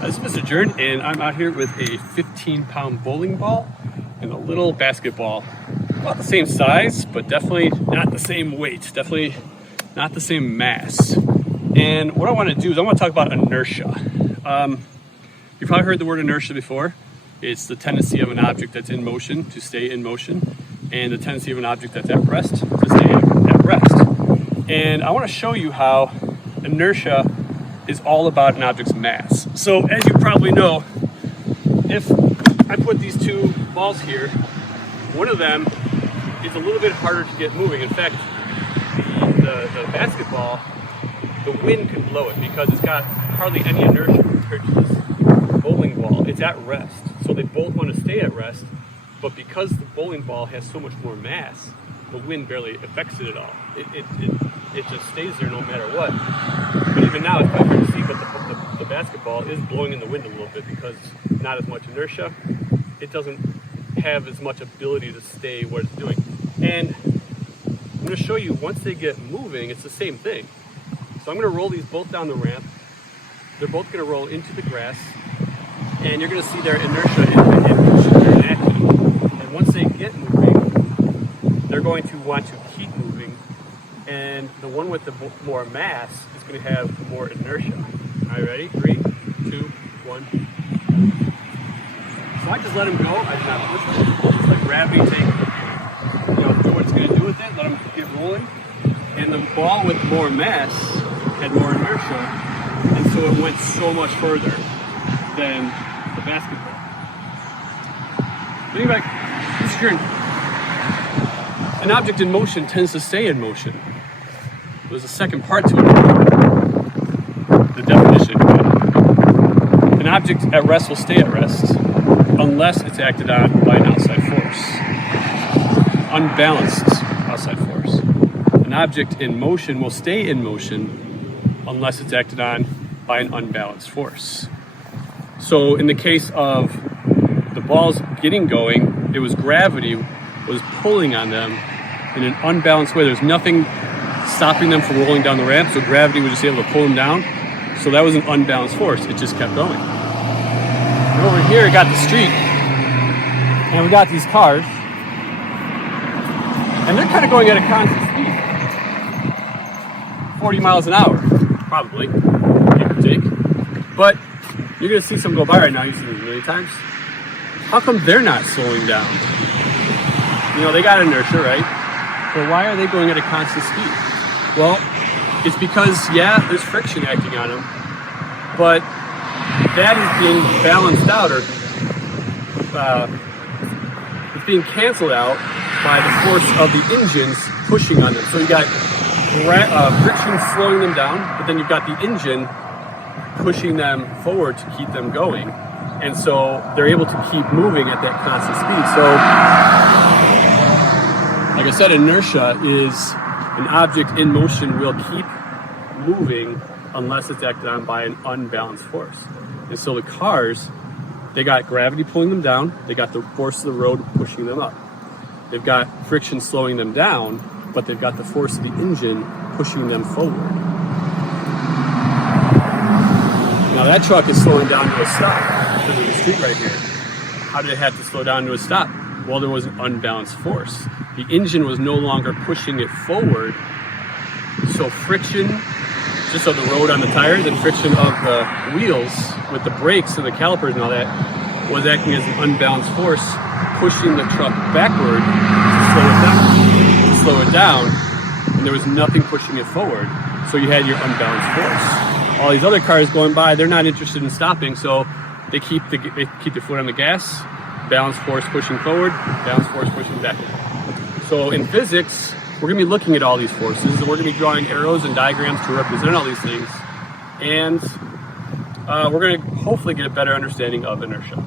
This is Mr. Jordan, and I'm out here with a 15-pound bowling ball and a little basketball. About the same size, but definitely not the same weight. Definitely not the same mass. And what I want to do is I want to talk about inertia. You've probably heard the word inertia before. It's the tendency of an object that's in motion to stay in motion, and the tendency of an object that's at rest to stay at rest. And I want to show you how inertia is all about an object's mass. So as you probably know, if I put these two balls here, one of them is a little bit harder to get moving. In fact, the basketball, the wind can blow it because it's got hardly any inertia compared to this bowling ball. It's at rest. So they both want to stay at rest, but because the bowling ball has so much more mass, the wind barely affects it at all. It just stays there no matter what. But even now, it's probably hard to see, but the basketball is blowing in the wind a little bit because not as much inertia. It doesn't have as much ability to stay what it's doing. And I'm going to show you, once they get moving, it's the same thing. So I'm going to roll these both down the ramp. They're both going to roll into the grass, and you're going to see their inertia in motion, they're acting. And once they get moving, they're going to want to keep moving, and the one with the more mass is going to have more inertia. All right, ready? 3, 2, 1. So I just let them go. I do not push them. Just let gravity take, do what it's going to do with it. Let them get rolling. And the ball with more mass had more inertia, and so it went so much further than the basketball. Getting back, an object in motion tends to stay in motion. There's a second part to it. The definition. An object at rest will stay at rest unless it's acted on by an outside force. Unbalanced outside force. An object in motion will stay in motion unless it's acted on by an unbalanced force. So in the case of the balls getting going, it was gravity was pulling on them in an unbalanced way. There's nothing stopping them from rolling down the ramp, so gravity was just able to pull them down. So that was an unbalanced force. It just kept going. And over here, we got the street, and we got these cars, and they're kind of going at a constant speed. 40 miles an hour, probably, give or take. But you're going to see some go by right now. You've seen them many times. How come they're not slowing down? They got inertia, right? So why are they going at a constant speed? Well, it's because, there's friction acting on them, but that is being balanced out, or it's being canceled out by the force of the engines pushing on them. So you got friction slowing them down, but then you've got the engine pushing them forward to keep them going. And so they're able to keep moving at that constant speed. So, like I said, inertia is an object in motion will keep moving unless it's acted on by an unbalanced force. And so the cars, they got gravity pulling them down, they got the force of the road pushing them up. They've got friction slowing them down, but they've got the force of the engine pushing them forward. Now that truck is slowing down to a stop because of the street right here. How did it have to slow down to a stop? Well, there was an unbalanced force. The engine was no longer pushing it forward, so friction just of the road on the tires and friction of the wheels with the brakes and the calipers and all that was acting as an unbalanced force, pushing the truck backward to slow it down, and there was nothing pushing it forward, so you had your unbalanced force. All these other cars going by, they're not interested in stopping, so they keep their foot on the gas, balanced force pushing forward, balanced force pushing backward. So in physics, we're going to be looking at all these forces, and we're going to be drawing arrows and diagrams to represent all these things, and we're going to hopefully get a better understanding of inertia.